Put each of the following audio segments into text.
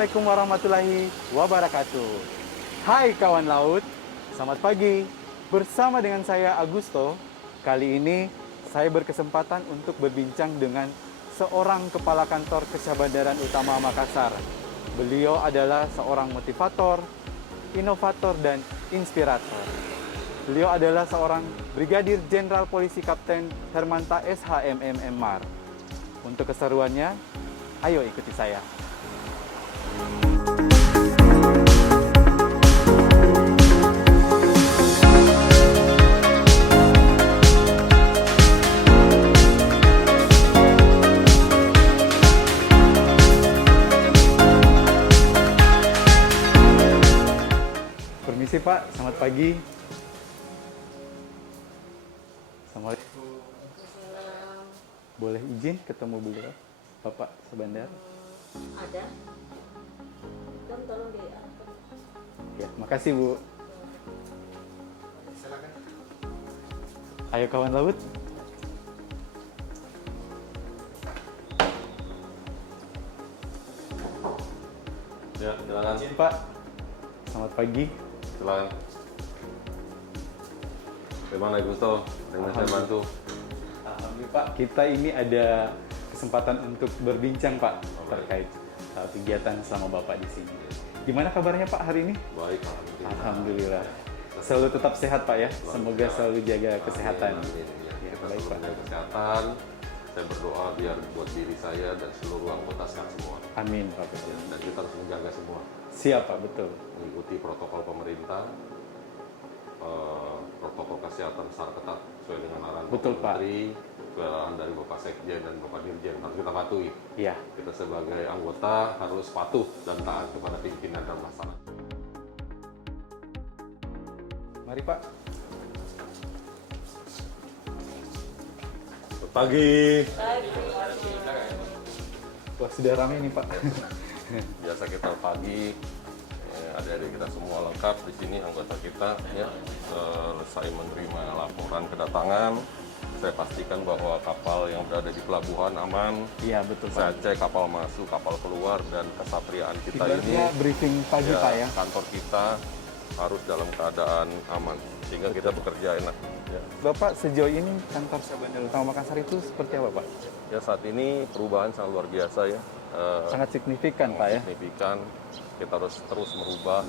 Assalamualaikum warahmatullahi wabarakatuh. Hai kawan laut, selamat pagi. Bersama dengan saya Agusto, kali ini saya berkesempatan untuk berbincang dengan seorang kepala kantor Kesyah Utama Makassar. Beliau adalah seorang motivator, inovator, dan inspirator. Beliau adalah seorang Brigadir Jenderal Polisi Kapten Hermanta SHMM. Untuk keseruannya, ayo ikuti saya. Permisi Pak, selamat pagi. Assalamualaikum. Boleh izin ketemu beliau, Bapak Sebandar? Ada. Dan tolong diangkat. Ya, makasih Bu. Silakan. Ayo kawan laut. Ya, silakan. Izin Pak. Selamat pagi. Silakan. Bagaimana Gusto? Dengan saya bantu. Alhamdulillah Pak, kita ini ada kesempatan untuk berbincang Pak terkait kegiatan selama Bapak di sini. Gimana kabarnya Pak hari ini? Baik, alhamdulillah. Alhamdulillah. Selalu tetap sehat Pak ya. Semoga selalu jaga kesehatan. Amin. Ya, Ya, kita baik, selalu Pak. jaga kesehatan. Saya berdoa biar buat diri saya dan seluruh anggota sehat semua. Amin Pak. Betul. Dan kita harus menjaga semua. Siap Pak, betul. Mengikuti protokol pemerintah, protokol kesehatan secara ketat sesuai dengan arahan Betul, Bapak Pak. Menteri, sesuai arahan dari Bapak Sekjen dan Bapak Dirjen. Harus kita patuhi. Iya. Kita sebagai anggota harus patuh dan taat kepada pimpinan dan laksana. Mari Pak. Selamat pagi. Wah, sudah ramai nih Pak. Biasa kita pagi, adik-adik kita semua lengkap di sini anggota kita ya. Selesai menerima laporan kedatangan, saya pastikan bahwa kapal yang berada di pelabuhan aman. Iya, betul Saya Pak. cek kapal masuk, kapal keluar, dan kesatriaan kita ini Ibaratnya briefing pagi Pak ya. kantor kita harus dalam keadaan aman sehingga kita bekerja enak. Ya. Bapak sejauh ini kantor Kesyah Utama Makassar itu seperti apa Pak? Ya, saat ini perubahan sangat luar biasa ya. Sangat signifikan Pak ya. Signifikan. Kita harus terus merubah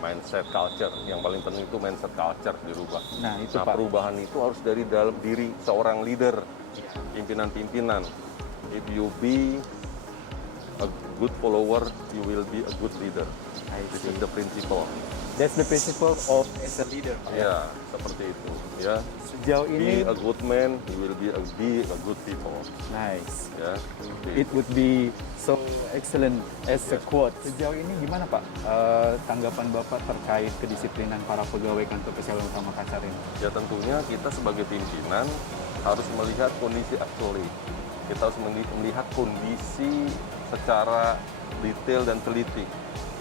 mindset culture. Yang paling penting itu mindset culture dirubah. Nah, itu Pak. Perubahan itu harus dari dalam diri seorang leader, pimpinan-pimpinan. If you be a good follower, you will be a good leader. I This see. is the principle. That's the principle of as a leader Pak ya. Ya, seperti itu. Ya, Sejauh be ini, a good man, you will be a good people. nice. Ya, It would be so excellent as a quote. Sejauh ini gimana Pak tanggapan Bapak terkait kedisiplinan para pegawai kantor Kesyah Utama Makassar ini? Ya, tentunya kita sebagai pimpinan harus melihat kondisi actually. Kita harus melihat kondisi secara detail dan teliti.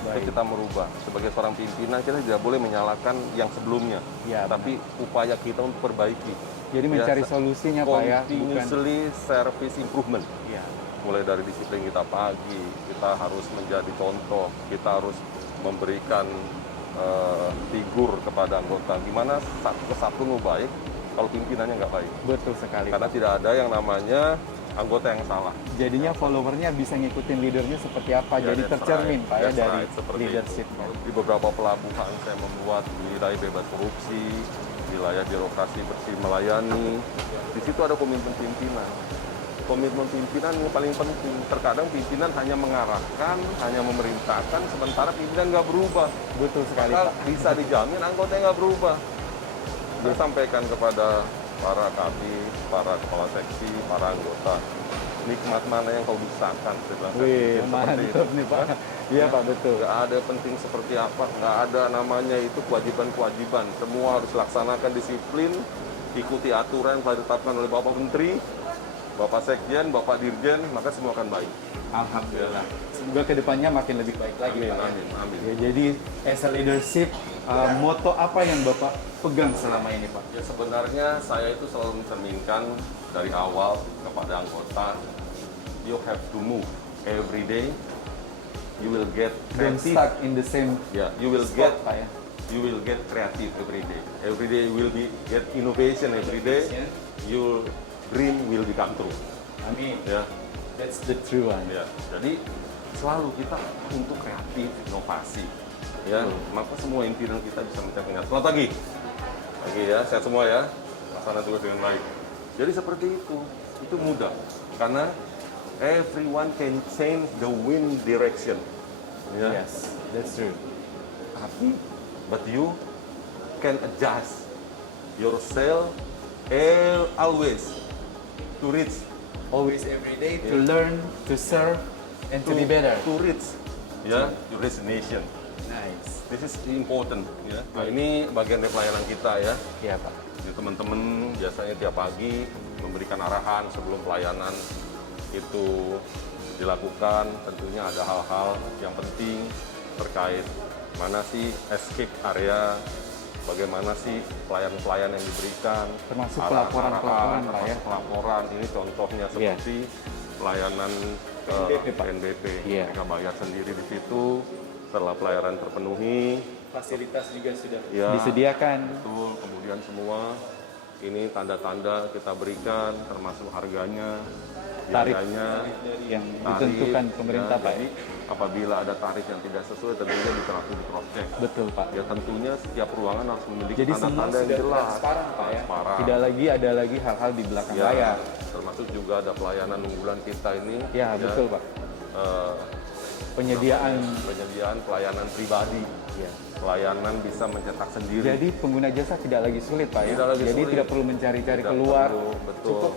Baik. Itu kita merubah. Sebagai seorang pimpinan kita tidak boleh menyalahkan yang sebelumnya, Ya, tapi upaya kita untuk perbaiki. Jadi mencari Ya, solusinya Pak ya, bukan. Continuously service improvement. Ya, Mulai dari disiplin kita pagi, kita harus menjadi contoh, kita harus memberikan figur kepada anggota. Gimana satu kesatu mau baik kalau pimpinannya nggak baik? betul sekali. Karena tidak ada yang namanya anggota yang salah. Jadinya followernya bisa ngikutin leadernya seperti apa. Ya, Jadi that's tercermin right. Pak ya That's dari right. Seperti leadership. itu. Di beberapa pelabuhan saya membuat wilayah bebas korupsi, wilayah birokrasi bersih melayani. Di situ ada komitmen pimpinan. Komitmen pimpinan yang paling penting. Terkadang pimpinan hanya mengarahkan, hanya memerintahkan, sementara pimpinan nggak berubah. Betul sekali Maka Pak. bisa dijamin anggotanya nggak berubah. Saya sampaikan kepada para kabit, para kepala seksi, para anggota, nikmat mana yang kau bisakan? Saya bilang, saya Wih, pikir seperti itu. mantap nih Pak. Iya Pak, betul. Nggak ada penting seperti apa, nggak ada namanya itu kewajiban-kewajiban. Semua harus laksanakan disiplin, ikuti aturan yang telah ditetapkan oleh Bapak Menteri, Bapak Sekjen, Bapak Dirjen, maka semua akan baik. Alhamdulillah. Semoga kedepannya makin lebih baik lagi Amin, Pak. ya. amin, amin. Ya, jadi as a leadership, moto apa yang Bapak pegang selama ini Pak? Ya, sebenarnya saya itu selalu mencerminkan dari awal kepada anggota, you have to move every day you will get Don't creative. stuck in the same Yeah, you will spot, get Pak ya. you will get creative every day. Every day will be get innovation every day. Innovation. Your dream will become true. Amin. Ya, That's the true one. ya. Jadi selalu kita untuk kreatif, inovasi. Ya, maka semua impian kita bisa mencapainya. Selamat pagi. Pagi ya, sehat semua ya. Laksana tugas dengan baik. Jadi seperti itu mudah karena everyone can change the wind direction. Ya. Yes, that's true. Tapi, but you can adjust yourself always to reach Always every day to learn, to serve, and to be better. to reach ya your destination. Nice. This is important ya. Nah, ini bagian dari pelayanan kita ya. Iya Pak. Jadi teman-teman biasanya tiap pagi memberikan arahan sebelum pelayanan itu dilakukan. Tentunya ada hal-hal yang penting terkait mana sih escape area, bagaimana sih pelayan-pelayan yang diberikan, Termasuk arahan-arahan, pelaporan-pelaporan, Pak, ya. termasuk pelaporan. Ini contohnya seperti pelayanan ke PNBP, Pak. PNBP. Iya. Mereka bayar sendiri di situ. Setelah pelayanan terpenuhi, Fasilitas juga sudah ya, disediakan. betul. Kemudian semua ini tanda-tanda kita berikan, termasuk harganya, Tarif biayanya, yang tarif, ditentukan pemerintah ya. Pak. Jadi apabila ada tarif yang tidak sesuai, tentunya bisa langsung di cross check. Betul Pak. Ya tentunya setiap ruangan harus memiliki Jadi semua tanda-tanda yang sudah jelas, transparan Pak ya. Transparan. Tidak lagi ada lagi hal-hal di belakang Ya, layar. termasuk juga ada pelayanan unggulan kita ini. Ya, betul Pak. eh, Penyediaan. penyediaan pelayanan pribadi, Ya. pelayanan bisa mencetak sendiri. Jadi pengguna jasa tidak lagi sulit Pak ya. Tidak lagi Jadi sulit. tidak perlu mencari-cari Tidak keluar. perlu, betul. Cukup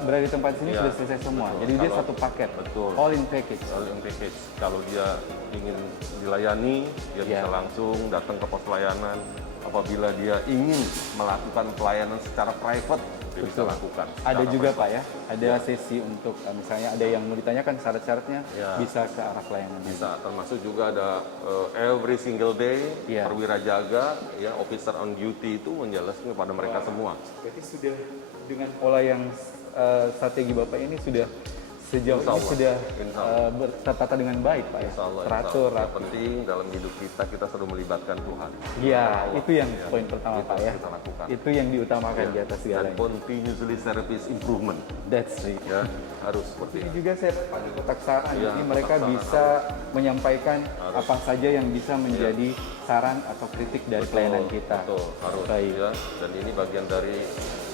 berada di tempat sini Ya, sudah selesai semua. betul. Jadi dia Kalau- satu paket. betul. All in package. All in package. Kalau dia ingin dilayani, dia Ya. bisa langsung datang ke pos pelayanan. Apabila dia ingin melakukan pelayanan secara private, dia bisa Betul. lakukan. Ada secara juga private. Pak ya. Ada sesi untuk misalnya ada yang mau ditanyakan syarat-syaratnya Ya. bisa ke arah pelayanan. Bisa, termasuk juga ada every single day Ya. perwira jaga, ya officer on duty itu menjelaskan kepada mereka semua. Berarti sudah dengan pola yang strategi Bapak ini sudah sejauh Insya ini Allah. sudah Insya Allah. tertata dengan baik Pak ya. Insya Allah, Teratur, Yang rapi. penting dalam hidup kita selalu melibatkan Tuhan. Iya, Allah. itu yang Ya. poin pertama Itu Pak harus ya. kita lakukan. Itu yang diutamakan di atas Dan segalanya. continuously service improvement, That's it. ya harus seperti Ini itu. juga saya pakai kotak saran, Iya, jadi mereka kotak saran bisa menyampaikan apa saja yang bisa menjadi saran atau kritik dari pelayanan kita. Betul, harus Baik. ya. Dan ini bagian dari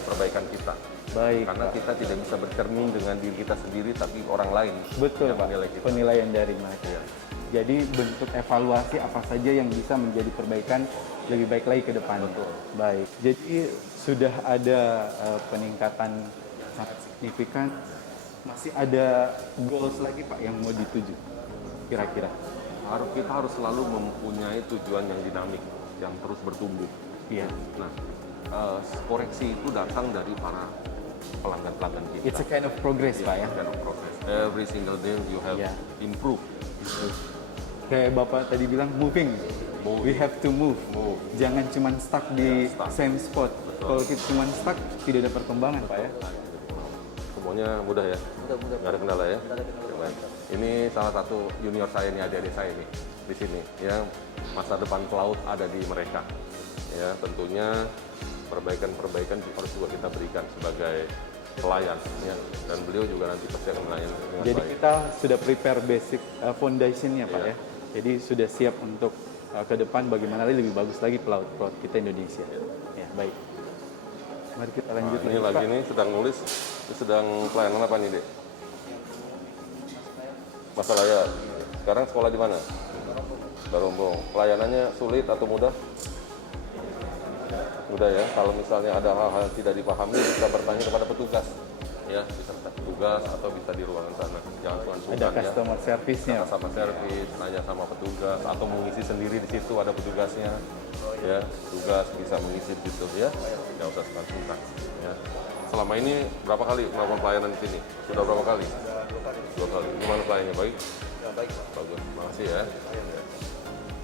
perbaikan kita. Baik, Karena Pak. kita tidak bisa bercermin dengan diri kita sendiri, tapi orang lain Betul yang Pak, menilai kita. penilaian dari mereka. Iya. Jadi bentuk evaluasi apa saja yang bisa menjadi perbaikan lebih baik lagi ke depan. Betul. Baik, jadi sudah ada peningkatan sangat signifikan. Masih ada goals lagi Pak yang mau dituju kira-kira? Kita harus selalu mempunyai tujuan yang dinamik, yang terus bertumbuh. Iya. Nah, koreksi itu datang dari para pelanggan-pelanggan kita. It's a kind of progress Pak ya. Kind of progress. Every single day you have Yeah. improve. Kayak Bapak tadi bilang moving. We have to move. Move. Jangan cuma stuck di Ya, stuck. same spot. Kalau kita cuma stuck tidak ada perkembangan Pak ya. Semuanya mudah ya? Mudah-mudah. Nggak ada kendala ya? Oke, baik. Ini salah satu junior saya nih, adik-adik saya nih di sini. Ya, masa depan pelaut ada di mereka. Ya, tentunya perbaikan-perbaikan harus juga kita berikan sebagai pelayan. Ya. Dan beliau juga nanti pasti akan melayani dengan Jadi baik. kita sudah prepare basic foundation-nya Pak Iya. ya. Jadi sudah siap untuk ke depan bagaimana lebih bagus lagi pelaut-pelaut kita Indonesia. Ya, baik. Mari kita lanjut Nah, ini lagi Pak. nih sedang nulis, ini sedang pelayanan apa nih, Dek? Masalah ya. Sekarang sekolah di mana? Barombong. Pelayanannya sulit atau mudah? Mudah ya. Kalau misalnya ada hal-hal yang tidak dipahami, bisa bertanya kepada petugas. Ya, bisa kepada petugas atau bisa di ruangan sana. Jangan Ada sungkan-sungkan ya. customer service-nya. Sama servis, nanya sama petugas atau mengisi sendiri di situ ada petugasnya. Ya, tugas bisa mengisi di situ ya. Nggak usah sungkan-sungkan. Ya. Selama ini berapa kali melakukan pelayanan di sini? Sudah berapa kali? 2 kali. Gimana pelayanannya? Baik? Baik. Bagus. Makasih ya.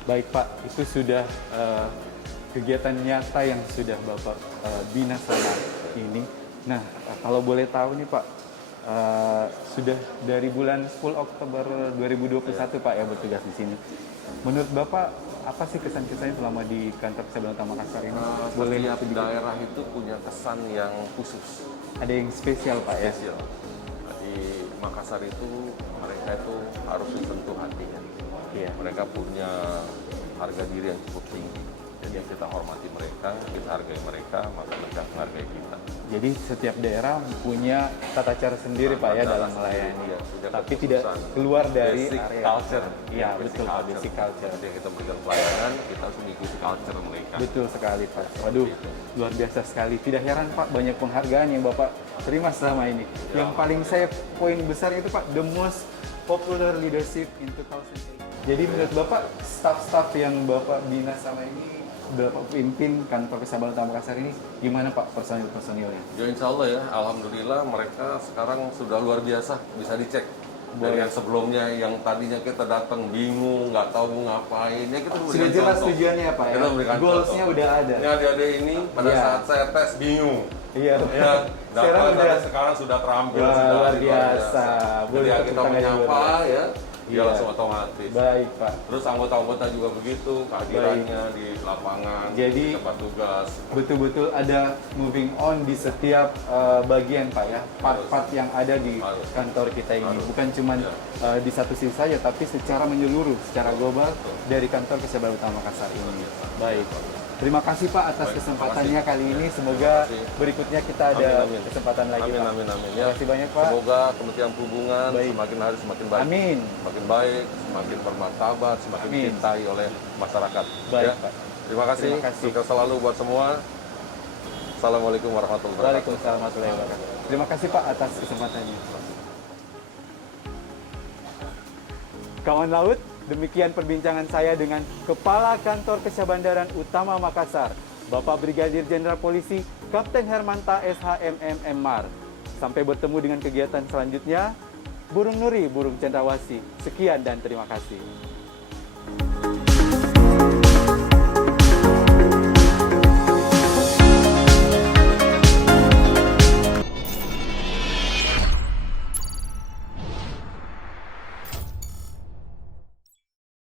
Baik Pak, itu sudah kegiatan nyata yang sudah Bapak bina selama ini. Nah, kalau boleh tahu nih Pak, sudah dari bulan 10 Oktober 2021 Pak ya bertugas di sini. Menurut Bapak apa sih kesan-kesannya selama di kantor Kesehatan Utama Makassar ini? Boleh Setiap sedikit? daerah itu punya kesan yang khusus, Ada yang spesial Pak ya? spesial. Di Makassar itu mereka itu harus disentuh hatinya. Iya. Mereka punya harga diri yang cukup tinggi. Jadi kita hormati mereka, kita hargai mereka, maka mereka menghargai kita. Jadi setiap daerah punya tata cara sendiri Pak ya dalam melayani. Iya, punya Tapi keputusan. tidak keluar dari Basic area culture. Iya, betul Pak, basic culture. Ketika kita berikan pelayanan, kita harus mengikuti culture mereka. Betul sekali Pak. Waduh, luar biasa sekali. Tidak heran Pak, banyak penghargaan yang Bapak terima selama ini. Yang paling saya poin besar itu Pak, the most popular leadership in 2008. Jadi menurut Bapak, staff-staff yang Bapak bina sama ini, Bapak pimpin kantor Kesehatan Utama Makassar ini, gimana Pak personil-personilnya? Ya insya Allah ya, alhamdulillah mereka sekarang sudah luar biasa, bisa dicek. Dari yang sebelumnya, yang tadinya kita datang bingung, nggak tahu mau ngapain, ya kita Sudah berikan jelas contoh. tujuannya ya Pak ya? Kita berikan Goals-nya contoh. udah ada. Ini adik-adik ini pada Iya. saat saya tes bingung. Iya, Ya, sekarang datang udah sekarang sudah terampil. Wah, sudah luar biasa. Boleh Ketika tepuk kita tangan yang luar menyapa biasa. ya, dia Iya. langsung otomatis. baik Pak. Terus anggota-anggota juga begitu, kehadirannya di lapangan, Jadi- di tempat tugas. Betul-betul ada moving on di setiap bagian Pak ya, part-part yang ada di Harus. kantor kita ini. Harus. Bukan cuma Ya. di satu sisi saja, tapi secara menyeluruh, secara global dari kantor Kesehatan Utama Makassar ini. Baik. Terima kasih Pak atas Baik, kesempatannya terima kali kasih. ini. Ya, Semoga terima kasih. berikutnya kita ada Amin, amin. kesempatan lagi Amin, Pak. amin, amin. Terima kasih banyak Pak. Semoga Kementerian Perhubungan Baik. semakin hari semakin baik. Amin. Semakin baik, semakin bermartabat, semakin Amin. dicintai oleh masyarakat. Baik, Ya. Pak. Terima kasih. Terima kasih. Sukses selalu buat semua. Assalamualaikum warahmatullahi wabarakatuh. Waalaikumsalam warahmatullahi wabarakatuh. Terima kasih Pak atas kesempatannya. Kawan laut, demikian perbincangan saya dengan Kepala Kantor Kesehatan Utama Makassar, Bapak Brigadir Jenderal Polisi Kapten Hermanta SHMM Mar. Sampai bertemu dengan kegiatan selanjutnya. Burung Nuri, burung cendrawasih. Sekian dan terima kasih.